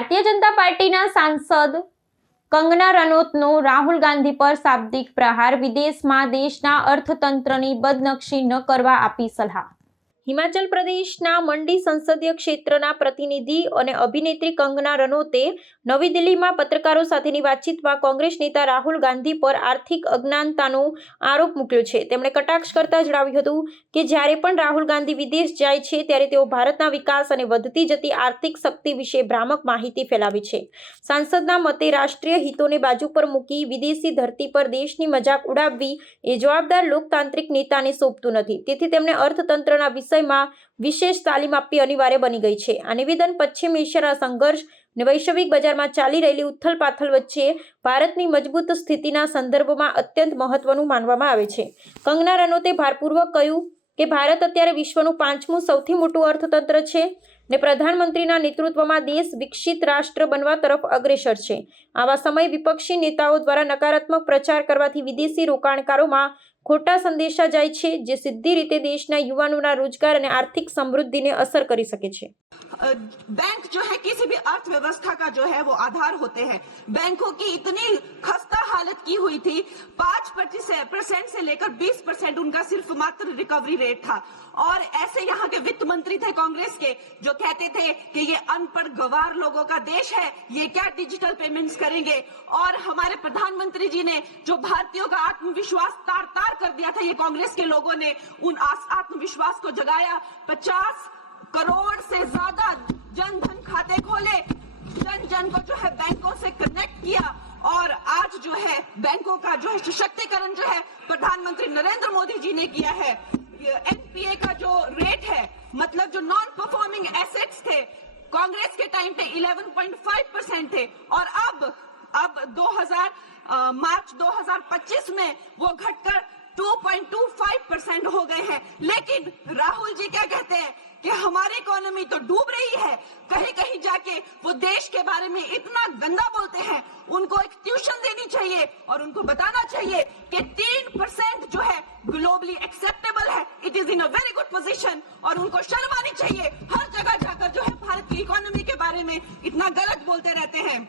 ભારતીય જનતા પાર્ટીના સાંસદ કંગના રનૌતનો રાહુલ ગાંધી પર શાબ્દિક પ્રહાર, વિદેશમાં દેશના અર્થતંત્રની બદનક્ષી ન કરવા આપી સલાહ। હિમાચલ પ્રદેશના મંડી સંસદીય ક્ષેત્રના પ્રતિનિધિ અને અભિનેત્રી કંગના રનૌતે નવી દિલ્હીમાં પત્રકારો સાથેની વાતચીતમાં કોંગ્રેસ નેતા રાહુલ ગાંધી પર આર્થિક અજ્ઞાનતાનો આરોપ મૂક્યો છે। તેમણે કટાક્ષ કરતા જણાવ્યું હતું કે જ્યારે પણ રાહુલ ગાંધી વિદેશ જાય છે ત્યારે તેઓ ભારતના વિકાસ અને વધતી જતી આર્થિક શક્તિ વિશે ભ્રામક માહિતી ફેલાવે છે। સાંસદના મતે રાષ્ટ્રીય હિતોને બાજુ પર મૂકી વિદેશી ધરતી પર દેશની મજાક ઉડાવવી એ જવાબદાર લોકતાંત્રિક નેતાને સોંપતું નથી। તેથી તેમણે અર્થતંત્રના વિષયમાં વિશેષ તાલીમ આપવી અનિવાર્ય બની ગઈ છે। આ નિવેદન પશ્ચિમ એશિયાના સંઘર્ષ અને વૈશ્વિક બજારમાં ચાલી રહેલી ઉથલપાથલ વચ્ચે ભારતની મજબૂત સ્થિતિના સંદર્ભમાં અત્યંત મહત્વનું માનવામાં આવે છે। કંગના રનૌતે ભારપૂર્વક કહ્યું કે ભારત અત્યારે વિશ્વનું 5મું સૌથી મોટું અર્થતંત્ર છે ને પ્રધાનમંત્રીના નેતૃત્વમાં દેશ વિકસિત રાષ્ટ્ર બનવા તરફ અગ્રેસર છે। આવા સમયે વિપક્ષી નેતાઓ દ્વારા નકારાત્મક પ્રચાર કરવાથી વિદેશી રોકાણકારોમાં खोटा संदेशा जाए छे, जे सीधी रीते देशना युवानोना रोजगार और आर्थिक समृद्धि ने असर करी सके छे। बैंक जो है किसी भी अर्थव्यवस्था का जो है वो आधार होते हैं। बैंकों की इतनी खस्ता हालत की हुई थी, 5% से लेकर 20% उनका सिर्फ मात्र रिकवरी रेट था। और ऐसे यहाँ के वित्त मंत्री थे कांग्रेस के जो कहते थे कि ये अनपढ़ गवार लोगों का देश है, ये क्या डिजिटल पेमेंट्स करेंगे। और हमारे प्रधानमंत्री जी ने जो भारतीयों का आत्मविश्वास तार तार कर दिया था, ये कांग्रेस के लोगों ने उन आत्मविश्वास को जगाया। 50 करोड़ से ज्यादा जन धन खाते खोले, जन जन को जो है बैंकों से कनेक्ट किया और आज जो है बैंकों का जो है सशक्तिकरण जो है प्रधानमंत्री नरेंद्र मोदी जी ने किया है। एनपीए का जो रेट है, मतलब जो नॉन परफॉर्मिंग एसेट्स थे कांग्रेस के टाइम पे 11.5% थे और अब मार्च 2025 में वो घटकर 2.25% हो गए हैं। लेकिन राहुल जी क्या कहते हैं कि हमारी इकोनॉमी तो डूब रही है, कहीं कहीं जाके वो देश के बारे में इतना गंदा बोलते हैं। उनको एक ट्यूशन देनी चाहिए और उनको बताना चाहिए कि 3% जो है ग्लोबली एक्सेप्टेबल है, it is in a very good position और उनको शर्म आनी चाहिए। हर जगह जाकर जो है भारत की इकोनॉमी के बारे में इतना गलत बोलते रहते हैं।